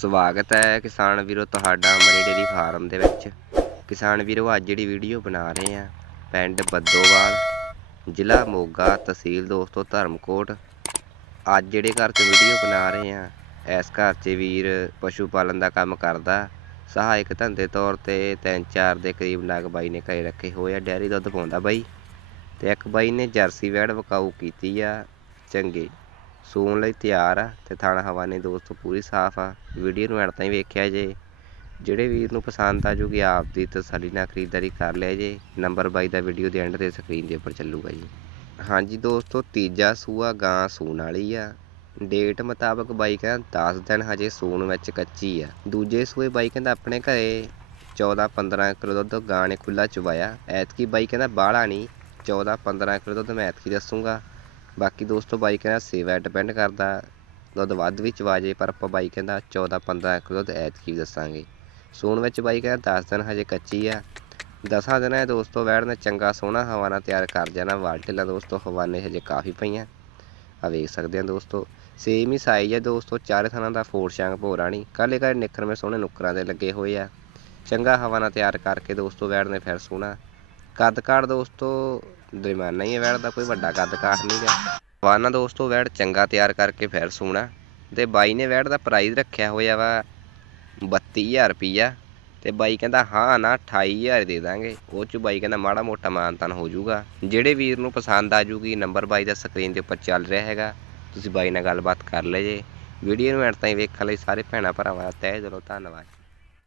ਸਵਾਗਤ ਹੈ ਕਿਸਾਨ ਵੀਰੋ ਤੁਹਾਡਾ ਮਨੀ ਡੇਰੀ ਫਾਰਮ ਦੇ ਵਿੱਚ। ਕਿਸਾਨ ਵੀਰੋ, ਅੱਜ ਜਿਹੜੀ ਵੀਡੀਓ ਬਣਾ ਰਹੇ ਆ ਪਿੰਡ ਬੱਦੋਵਾਲ, ਜ਼ਿਲ੍ਹਾ ਮੋਗਾ ਤਹਿਸੀਲ ਦੋਸਤੋ ਧਰਮਕੋਟ। ਅੱਜ ਜਿਹੜੇ ਘਰ 'ਚ ਵੀਡੀਓ ਬਣਾ ਰਹੇ ਆ ਇਸ ਘਰ 'ਚ ਵੀਰ ਪਸ਼ੂ ਪਾਲਣ ਦਾ ਕੰਮ ਕਰਦਾ। ਸਹਾਇਕ ਧੰਦੇ ਤੌਰ ਤੇ ਤਿੰਨ ਚਾਰ ਦੇ ਕਰੀਬ ਨਾਗ ਬਾਈ ਨੇ ਘਰੇ ਰੱਖੇ ਹੋਏ ਆ, ਡੈਰੀ ਦੁੱਧ ਪਾਉਂਦਾ ਬਾਈ। ਤੇ ਇੱਕ ਬਾਈ ਨੇ ਜਰਸੀ ਵੈੜ ਵਕਾਊ ਕੀਤੀ ਆ, ਚੰਗੇ। ਸੂਣ ਲਈ ਤਿਆਰ ਆ ਤੇ ਥਾਣਾ ਹਵਾ ਨੇ ਦੋਸਤੋ ਪੂਰੀ ਸਾਫ਼ ਆ। ਵੀਡੀਓ ਨੂੰ ਐਡ ਤਾਈਂ ਵੇਖਿਆ ਜੇ। ਜਿਹੜੇ ਵੀਰ ਨੂੰ ਪਸੰਦ ਆ ਜੂਗੀ ਆਪ ਦੀ ਤਸੱਲੀ ਨਾਲ ਖਰੀਦਦਾਰੀ ਕਰ ਲਿਆ ਜੇ, ਨੰਬਰ ਬਾਈ ਦਾ ਵੀਡੀਓ ਦੇ ਐਂਡ ਤੇ ਸਕਰੀਨ ਦੇ ਉੱਪਰ ਚੱਲੂਗਾ ਜੀ। ਹਾਂਜੀ ਦੋਸਤੋ, ਤੀਜਾ ਸੂਆ ਗਾਂ ਸੂਣ ਵਾਲੀ ਆ। ਡੇਟ ਮੁਤਾਬਕ ਬਾਈ ਕਹਿੰਦਾ 10 ਦਿਨ ਹਜੇ ਸੂਣ ਵਿੱਚ ਕੱਚੀ ਆ। ਦੂਜੇ ਸੂਏ ਬਾਈ ਕਹਿੰਦਾ ਆਪਣੇ ਘਰੇ 14 15 ਕਿਲੋ ਦੁੱਧ ਗਾਂ ਨੇ ਖੁੱਲਾ ਚੁਵਾਇਆ ਐਤਕੀ ਬਾਈ ਕਹਿੰਦਾ ਬਾਹਲਾ ਨਹੀਂ 14 15 ਕਿਲੋ ਦੁੱਧ ਮੈਂ ਐਤਕੀ ਦੱਸੂਗਾ। ਬਾਕੀ ਦੋਸਤੋ ਬਾਈ ਕਹਿੰਦਾ ਸੇਵਾ ਡਿਪੈਂਡ ਕਰਦਾ, ਦੁੱਧ ਵੱਧ ਵਿੱਚ ਵਾਜੇ ਪਰ ਆਪਾਂ ਬਾਈ ਕਹਿੰਦਾ 14 15 ਕਿਲੋ ਦੁੱਧ ਐਤਕੀ ਵੀ ਦੱਸਾਂਗੇ। ਸੂਣ ਵਿੱਚ ਬਾਈ ਕਹਿੰਦਾ 10 ਦਿਨ ਹਜੇ ਕੱਚੀ ਆ। ਦਸਾਂ ਦਿਨਾਂ ਦੋਸਤੋ ਵੈੜ ਨੇ ਚੰਗਾ ਸੋਹਣਾ ਹਵਾਨਾ ਤਿਆਰ ਕਰ ਜਾਣਾ। ਵਾਲਟੇਲਾ ਦੋਸਤੋ ਹਵਾਨੇ ਹਜੇ ਕਾਫੀ ਪਈਆਂ। ਆ ਵੇਖ ਸਕਦੇ ਆ ਦੋਸਤੋ। ਸੇਮ ਹੀ ਸਾਈਜ਼ ਹੈ ਦੋਸਤੋ, ਚਾਰੇ ਥਾਂ ਦਾ ਫੋਰ ਸ਼ਾਂਗ ਭੋਰਾਣੀ ਕਾਲੇ ਕਾਲੇ ਨਿੱਖਰਵੇਂ ਸੋਹਣੇ ਨੁੱਕਰਾਂ ਦੇ ਲੱਗੇ ਹੋਏ ਆ। ਚੰਗਾ ਹਵਾਨਾ ਤਿਆਰ ਕਰਕੇ ਦੋਸਤੋ ਵੈੜ ਨੇ ਫਿਰ ਸੋਹਣਾ। ਕੱਦ ਕਾਠ ਦੋਸਤੋ, ਦਰਮਿਆਨਾ ਹੀ ਹੈ ਵੈੜ ਦਾ, ਕੋਈ ਵੱਡਾ ਕੱਦ ਕਾਠ ਨਹੀਂ ਗਾ ਹਵਾਨਾ ਦੋਸਤੋ, ਵੈੜ ਚੰਗਾ ਤਿਆਰ ਕਰਕੇ ਫਿਰ ਸੂਣਾ। ਤੇ ਬਾਈ ਨੇ ਵੈੜ ਦਾ ਪ੍ਰਾਈਜ਼ ਰੱਖਿਆ ਹੋਇਆ ਵਾ 32000 ਰੁਪਈਆ। ਤੇ ਬਾਈ ਕਹਿੰਦਾ, ਹਾਂ ਨਾ 28000 ਦੇ ਦਾਂਗੇ। ਉਹ ਚ ਬਾਈ ਕਹਿੰਦਾ, ਮਾੜਾ ਮੋਟਾ ਮਾਨਤਨ ਹੋ ਜਾਊਗਾ। ਜਿਹੜੇ ਵੀਰ ਨੂੰ ਪਸੰਦ ਆ ਜੂਗੀ, ਨੰਬਰ ਬਾਈ ਦਾ ਸਕਰੀਨ ਦੇ ਉੱਪਰ ਚੱਲ ਰਿਹਾ ਹੈਗਾ। ਤੁਸੀਂ ਬਾਈ ਨਾਲ ਗੱਲਬਾਤ ਕਰ ਲੈ ਜੇ। ਵੀਡੀਓ ਨੂੰ ਐਂਡ ਤਾਈਂ ਵੇਖਣ ਲਈ ਸਾਰੇ ਭੈਣਾਂ ਭਰਾਵਾਂ ਦਾ ਤਹਿ ਦਿਲੋਂ ਧੰਨਵਾਦ।